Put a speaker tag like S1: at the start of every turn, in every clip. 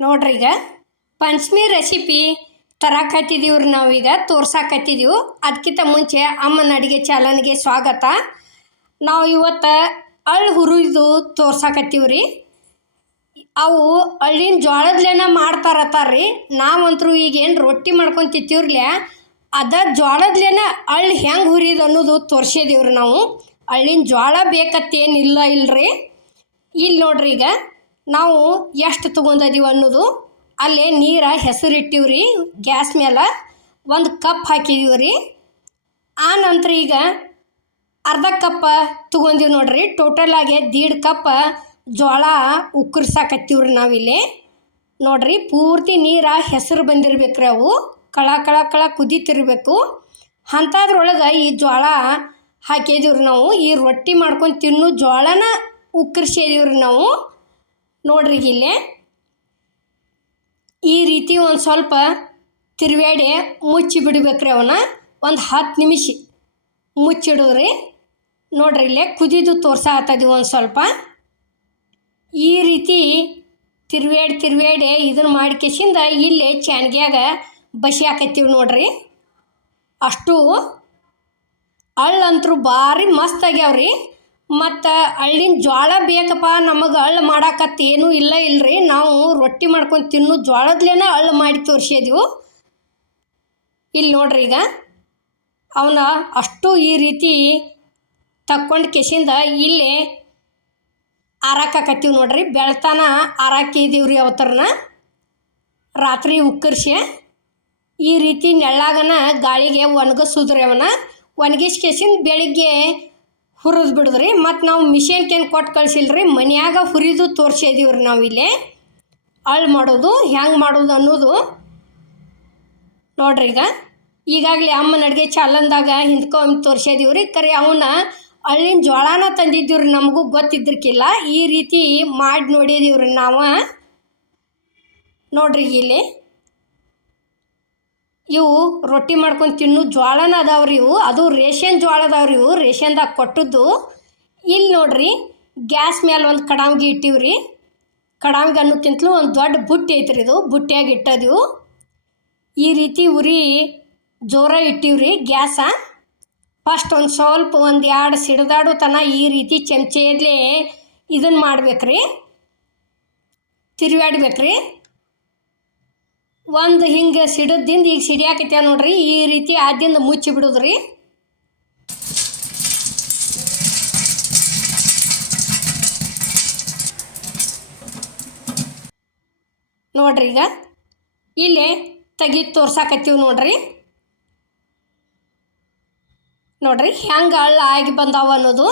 S1: ನೋಡ್ರಿ ಈಗ. ಪಂಚಮಿ ರೆಸಿಪಿ ತರಾಕತ್ತಿದೀವ್ರಿ ನಾವೀಗ ತೋರ್ಸಾಕತ್ತಿದ್ದೀವಿ ಅದಕ್ಕಿಂತ ಮುಂಚೆ ಅಮ್ಮನ ಅಡುಗೆ ಚಾಲನ್ಗೆ ಸ್ವಾಗತ. ನಾವು ಇವತ್ತು ಅಳ್ಳು ಹುರಿದು ತೋರ್ಸಾಕತ್ತೀವ್ರಿ ಅವು ಅಳ್ಳಿನ ಜೋಳದ್ಲೇನ ಮಾಡ್ತಾರತ್ತಾರ್ರಿ ನಾವಂತರೂ ಈಗೇನು ರೊಟ್ಟಿ ಮಾಡ್ಕೊಂಡು ತಿಂತೀವ್ರಲ್ಲ ಅದ ಜೋಳದ್ಲೇನ ಅಳ್ಳು ಹೆಂಗೆ ಹುರಿದು ಅನ್ನೋದು ತೋರ್ಸಿದೀವ್ರಿ ನಾವು. ಅಳ್ಳಿನ ಜೋಳ ಬೇಕತ್ತೇನಿಲ್ಲ ಇಲ್ರಿ. ಇಲ್ಲಿ ನೋಡ್ರಿ ಈಗ. ನಾವು ಎಷ್ಟು ತೊಗೊಂಡದೀವಿ ಅನ್ನೋದು, ಅಲ್ಲೇ ನೀರ ಹೆಸರು ರೀ ಗ್ಯಾಸ್ ಮೇಲೆ ಒಂದು ಕಪ್ ಹಾಕಿದೀವಿ ರೀ. ಆ ನಂತರ ಈಗ ಅರ್ಧ ಕಪ್ಪ ತೊಗೊಂದೀವಿ ನೋಡ್ರಿ ಟೋಟಲಾಗಿ ದೀಡ್ ಕಪ್ ಜೋಳ ರೀ ನಾವಿಲ್ಲಿ ನೋಡ್ರಿ, ಪೂರ್ತಿ ನೀರ ಹೆಸರು ಬಂದಿರ್ಬೇಕ್ರಿ ಅವು, ಕಳ ಕಳ ಕಳ ಕುದೀತಿರ್ಬೇಕು. ಅಂಥದ್ರೊಳಗೆ ಈ ಜೋಳ ರೀ ನಾವು, ಈ ರೊಟ್ಟಿ ಮಾಡ್ಕೊಂಡು ತಿನ್ನೋ ಜೋಳನ ರೀ ನಾವು. ನೋಡ್ರಿ ಇಲ್ಲಿ. ಈ ರೀತಿ ಒಂದು ಸ್ವಲ್ಪ ತಿರುವಾಡಿ ಮುಚ್ಚಿ ಬಿಡ್ಬೇಕ್ರಿ ಅವನ್ನ ಒಂದು ಹತ್ತು ನಿಮಿಷ ಮುಚ್ಚಿಡೋರಿ. ನೋಡ್ರಿ ಇಲ್ಲೇ ಕುದಿದು ತೋರ್ಸಾಕತ್ತದೀವಿ ಒಂದು ಸ್ವಲ್ಪ. ಈ ರೀತಿ ತಿರುವಾಡಿ ತಿರುವಾಡಿ ಇದನ್ನು ಮಾಡ್ಕೇಸಿಂದ ಇಲ್ಲಿ ಚಾನ್ಗ್ಯಾಗ ಬಸಿ ಹಾಕತ್ತೀವಿ ನೋಡ್ರಿ. ಅಷ್ಟು ಅಳ್ಳಂತರೂ ಭಾರಿ ಮಸ್ತ್ ಆಗ್ಯಾವ್ರಿ. ಮತ್ತು ಅಳ್ಳಿನ ಜ್ವಾಳ ಬೇಕಪ್ಪ, ನಮಗೆ ಅಳ್ಳು ಮಾಡಾಕತ್ತ ಏನೂ ಇಲ್ಲ ಇಲ್ರಿ. ನಾವು ರೊಟ್ಟಿ ಮಾಡ್ಕೊಂಡು ತಿನ್ನು, ಜ್ವಾಳದ್ಲೇನ ಅಳ್ಳು ಮಾಡಿ ತೋರಿಸಿದೆವು. ಇಲ್ಲಿ ನೋಡ್ರಿ ಈಗ, ಅವನ ಅಷ್ಟು ಈ ರೀತಿ ತಕ್ಕೊಂಡು ಕೆಸಿಂದ ಇಲ್ಲಿ ಆರಾಕತ್ತೀವಿ ನೋಡ್ರಿ. ಬೆಳ್ತಾನ ಆರಾಕಿದೀವ್ರಿ ಅವತ್ತರನ ರಾತ್ರಿ ಉಕ್ಕರ್ಸಿ ಈ ರೀತಿ ನೆಳ್ಳಾಗನ ಗಾಳಿಗೆ ಒಣಗಿಸೋದ್ರಿ ಅವನ. ಒಣಗಿಸ್ಕೇಸಿಂದ ಬೆಳಿಗ್ಗೆ ಹುರಿದು ಬಿಡಿದ್ರಿ. ಮತ್ತು ನಾವು ಮಿಷನ್ಕೇನು ಕೊಟ್ಟು ಕಳಿಸಿಲ್ರಿ, ಮನ್ಯಾಗ ಹುರಿದು ತೋರ್ಸಿದೀವ್ರಿ ನಾವು ಇಲ್ಲಿ. ಅಳ್ಳು ಮಾಡೋದು, ಹೆಂಗೆ ಮಾಡೋದು ಅನ್ನೋದು. ನೋಡ್ರಿ ಈಗ. ಈಗಾಗಲೇ ಅಮ್ಮನ ಅಡುಗೆ ಚಾಲನ್ದಾಗ ಹಿಂದ್ಕೊಂಡ್ ತೋರ್ಸಿದೀವಿ ರೀ ಕರೆ ಅವನ್ನ ಅಳ್ಳಿನ ಜೋಳನ ತಂದಿದ್ದೀವ್ರಿ ನಮಗೂ ಗೊತ್ತಿದ್ದಿರ್ಕಿಲ್ಲ. ಈ ರೀತಿ ಮಾಡಿ ನೋಡಿದೀವ್ರಿ ನಾವು. ನೋಡ್ರಿ ಇಲ್ಲಿ. ಇವು ರೊಟ್ಟಿ ಮಾಡ್ಕೊಂಡು ತಿನ್ನು ಜ್ವಾಳನ ಅದಾವ್ರಿ ಇವು. ಅದು ರೇಷನ್ ಜ್ವಾಳ ಅದಾವ್ರಿ ಇವು. ರೇಷನ್ದಾಗ ಕೊಟ್ಟದ್ದು. ಇಲ್ಲಿ ನೋಡ್ರಿ, ಗ್ಯಾಸ್ ಮೇಲೆ ಒಂದು ಕಡಾಂಗಿ ಇಟ್ಟಿವ್ರಿ. ಕಡಾಂಗಿ ಅನ್ನೋಕ್ಕಿಂತಲೂ ಒಂದು ದೊಡ್ಡ ಬುಟ್ಟಿ ಐತ್ರಿ ಇದು. ಬುಟ್ಟಿಯಾಗಿ ಇಟ್ಟದಿವು ಈ ರೀತಿ ಉರಿ ಜೋರ ಇಟ್ಟಿವ್ರಿ ಗ್ಯಾಸ. ಫಸ್ಟ್ ಒಂದು ಸ್ವಲ್ಪ ಒಂದು ಎರಡು ಸಿಡಿದಾಡು ತನ ಈ ರೀತಿ ಚಮಚೆಯಲ್ಲೇ ಇದನ್ನು ಮಾಡ್ಬೇಕ್ರಿ. ತಿರುವಾಡ್ಬೇಕ್ರಿ ಒಂದು ಹಿಂಗೆ ಸಿಡದಿಂದ ಈಗ ಸಿಡಿಯಾಕೈತೆ ನೋಡ್ರಿ, ಈ ರೀತಿ ಆದ್ಯಂದ ಮುಚ್ಚಿ ಬಿಡೋದ್ರಿ. ನೋಡ್ರಿ ಈಗ, ಇಲ್ಲಿ ತೆಗಿ ತೋರ್ಸಾಕತ್ತೀವಿ ನೋಡ್ರಿ. ನೋಡ್ರಿ, ಹೆಂಗೆ ಹಳ್ಳ ಆಗಿ ಬಂದಾವ ಅನ್ನೋದು.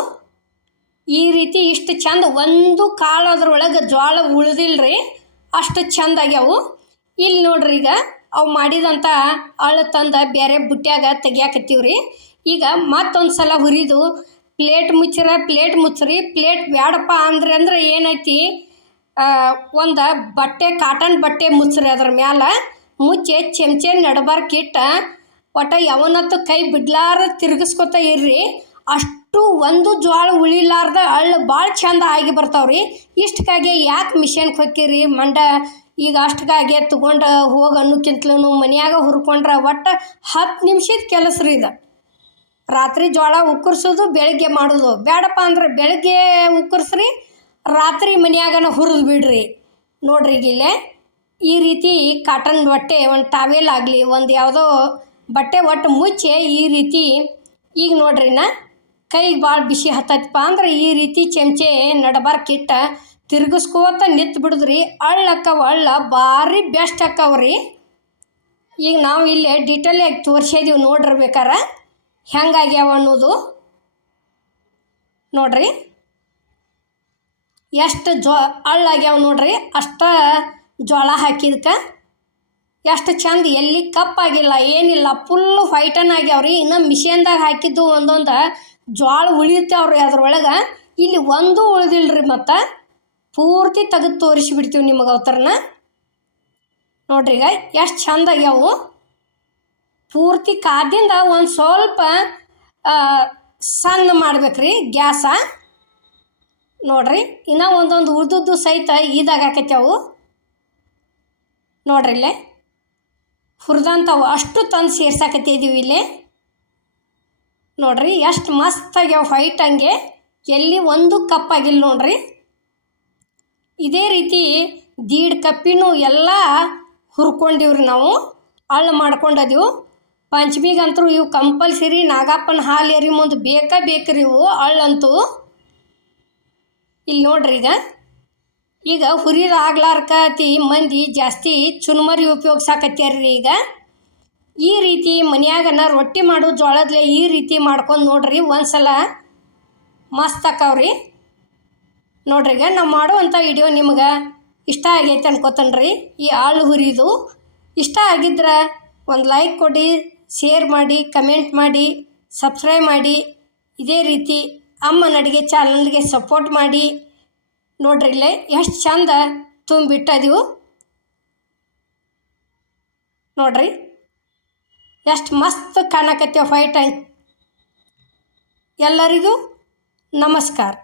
S1: ಈ ರೀತಿ ಇಷ್ಟು ಚಂದ, ಒಂದು ಕಾಳು ಅದ್ರೊಳಗೆ ಜೋಳ ರೀ ಅಷ್ಟು ಚಂದ ಆಗ್ಯಾವು. ಇಲ್ಲಿ ನೋಡ್ರಿ ಈಗ ಅವು ಮಾಡಿದಂಥ ಅಳು ತಂದು ಬೇರೆ ಬುಟ್ಟ್ಯಾಗ ತೆಗಿಯಾಕತ್ತೀವ್ರಿ. ಈಗ ಮತ್ತೊಂದು ಸಲ ಹುರಿದು ಪ್ಲೇಟ್ ಮುಚ್ಚಿರ, ಪ್ಲೇಟ್ ಮುಚ್ಚ್ರಿ, ಪ್ಲೇಟ್ ಬ್ಯಾಡಪ್ಪ ಅಂದ್ರೆ ಅಂದ್ರೆ ಏನೈತಿ ಒಂದು ಬಟ್ಟೆ, ಕಾಟನ್ ಬಟ್ಟೆ ಮುಚ್ಚ್ರಿ ಅದ್ರ ಮ್ಯಾಲೆ. ಮುಚ್ಚಿ ಚಮಚೆ ನಡಬಾರ್ಕಿಟ್ಟ ಒಟ್ಟ ಯಾವನತ್ತು ಕೈ ಬಿಡ್ಲಾರ ತಿರುಗಿಸ್ಕೊತ ಇರ್ರಿ. ಅಷ್ಟು ಒಂದು ಜ್ವಾಳ ಉಳಿಲಾರ್ದ ಅಳ್ಳು ಭಾಳ ಚಂದ ಆಗಿ ಬರ್ತಾವ್ರಿ. ಇಷ್ಟಕ್ಕಾಗಿ ಯಾಕೆ ಮಿಷನ್ಗೆ ಹೊಕ್ಕಿರಿ? ಮಂಡ ಈಗ ಅಷ್ಟಕ್ಕಾಗೆ ತೊಗೊಂಡು ಹೋಗಿ ಅನ್ನೋಕ್ಕಿಂತಲೂ ಮನ್ಯಾಗ ಹುರ್ಕೊಂಡ್ರೆ ಒಟ್ಟು ಹತ್ತು ನಿಮಿಷದ ಕೆಲಸ ರೀ ಇದು. ರಾತ್ರಿ ಜೋಳ ಉಕ್ಕರ್ಸೋದು ಬೆಳಗ್ಗೆ ಮಾಡೋದು. ಬೇಡಪ್ಪ ಅಂದ್ರೆ ಬೆಳಗ್ಗೆ ಉಕ್ಕರ್ಸ್ರಿ, ರಾತ್ರಿ ಮನ್ಯಾಗನ ಹುರಿದು ಬಿಡ್ರಿ. ನೋಡ್ರಿ ಈಗ ಇಲ್ಲೇ, ಈ ರೀತಿ ಕಾಟನ್ ಬಟ್ಟೆ, ಒಂದು ಟಾವೆಲ್ ಆಗಲಿ, ಒಂದು ಯಾವುದೋ ಬಟ್ಟೆ ಒಟ್ಟು ಮುಚ್ಚಿ ಈ ರೀತಿ, ಈಗ ನೋಡ್ರಿ ನಾ ಕೈಗೆ ಭಾಳ ಬಿಸಿ ಹತ್ತೈತಪ್ಪ ಅಂದ್ರೆ ಈ ರೀತಿ ಚಮಚೆ ನಡಬಾರ್ಕಿಟ್ಟ ತಿರ್ಗಿಸ್ಕೋತ ನಿಂತು ಬಿಡಿದ್ರಿ ಅಳ್ಳು ಅಳ್ಳ ಭಾರಿ ಬೆಸ್ಟ್ ಅಕ್ಕವ್ರಿ. ಈಗ ನಾವು ಇಲ್ಲಿ ಡಿಟೇಲಾಗಿ ತೋರಿಸಿದೀವಿ ನೋಡಿರ್ಬೇಕಾರ ಹೆಂಗಾಗ್ಯಾವ ಅನ್ನೋದು. ನೋಡ್ರಿ. ಎಷ್ಟು ಜೋ ಅಳ್ಳಾಗ್ಯಾವ ನೋಡ್ರಿ, ಅಷ್ಟ ಜೋಳ ಹಾಕಿದ್ಕೆ. ಎಷ್ಟು ಚಂದ, ಎಲ್ಲಿ ಕಪ್ಪಾಗಿಲ್ಲ ಏನಿಲ್ಲ ಫುಲ್ಲು ವೈಟನ್ ಆಗ್ಯಾವ್ರಿ. ಇನ್ನು ಮಿಷಿನ್ದಾಗ ಹಾಕಿದ್ದು ಒಂದೊಂದು ಜೋಳ ಅವ್ರಿ ಅದ್ರೊಳಗೆ. ಇಲ್ಲಿ ಒಂದು ಉಳ್ದಿಲ್ರಿ ಮತ್ತು. ಪೂರ್ತಿ ತೆಗೆದು ತೋರಿಸಿಬಿಡ್ತೀವಿ ನಿಮಗೆ ಅವತರನ. ನೋಡ್ರಿ ಈಗ ಎಷ್ಟು ಚಂದ ಆಗ್ಯಾವು. ಪೂರ್ತಿ ಕಾದಿಂದ ಒಂದು ಸ್ವಲ್ಪ ಸಣ್ಣ ಮಾಡ್ಬೇಕ್ರಿ ಗ್ಯಾಸ. ನೋಡ್ರಿ, ಇನ್ನೂ ಒಂದೊಂದು ಉಳ್ದದ್ದು ಸಹಿತ ಇದಾಗಾಕತ್ಯಾವು ನೋಡ್ರಿ ಇಲ್ಲೇ ಹುರಿದಂಥವು ಅಷ್ಟು ತಂದು ಸೇರ್ಸಾಕತ್ತಿದ್ದೀವಿ ಇಲ್ಲಿ. ನೋಡ್ರಿ, ಎಷ್ಟು ಮಸ್ತ್ ಆಗ್ಯಾವ ವೈಟ್ ಹಂಗೆ. ಎಲ್ಲಿ ಒಂದು ಕಪ್ ಆಗಿಲ್ಲ ನೋಡ್ರಿ. ಇದೇ ರೀತಿ ದೀಡ್ ಕಪ್ಪಿನೂ ಎಲ್ಲ ಹುರ್ಕೊಂಡಿವ್ರಿ ನಾವು. ಅಳ್ಳು ಮಾಡ್ಕೊಂಡದೀವು. ಪಂಚಮಿಗಂತೂ ಇವು ಕಂಪಲ್ಸರಿ ನಾಗಪ್ಪನ ಹಾಲು ಎರಿ ಮುಂದೆ ಬೇಕಾ ಬೇಕ್ರಿ ಇವು ಅಳ್ಳಂತೂ ಇಲ್ಲಿ ನೋಡ್ರಿ ಈಗ. ಈಗ ಹುರಿದಾಗ್ಲಾರ್ಕತಿ ಮಂದಿ ಜಾಸ್ತಿ ಚುನ್ಮರಿ ಉಪಯೋಗಿಸಾಕತ್ಯಾರ್ರಿ ಈಗ. ಈ ರೀತಿ ಮನ್ಯಾಗನ ರೊಟ್ಟಿ ಮಾಡೋ ಜೋಳದ್ಲೆ ಈ ರೀತಿ ಮಾಡ್ಕೊಂಡು ನೋಡ್ರಿ ಒಂದ್ಸಲ. ಮಸ್ತ್ ಆಕಾವ್ರಿ ನೋಡ್ರಿ ಈಗ ನಾವು ಮಾಡುವಂಥ ವಿಡಿಯೋ ನಿಮ್ಗೆ ಇಷ್ಟ ಆಗೈತೆ ಅನ್ಕೋತನ್ರಿ. ಈ ಆಳು ಹುರಿದು ಇಷ್ಟ ಆಗಿದ್ರೆ ಒಂದು ಲೈಕ್ ಕೊಡಿ ಶೇರ್ ಮಾಡಿ ಕಮೆಂಟ್ ಮಾಡಿ ಸಬ್ಸ್ಕ್ರೈಬ್ ಮಾಡಿ. ಇದೇ ರೀತಿ ಅಮ್ಮನ ಅಡುಗೆ ಚಾನಲ್ಗೆ ಸಪೋರ್ಟ್ ಮಾಡಿ. ನೋಡ್ರಿ ಇಲ್ಲೇ ಎಷ್ಟು ಚಂದ ತುಂಬಿಟ್ಟದಿವು ನೋಡ್ರಿ ಎಷ್ಟು ಮಸ್ತ್ ಕಾಣಕತ್ತೆ ಫೈಟ್ ಎಲ್ಲರಿಗೂ ನಮಸ್ಕಾರ.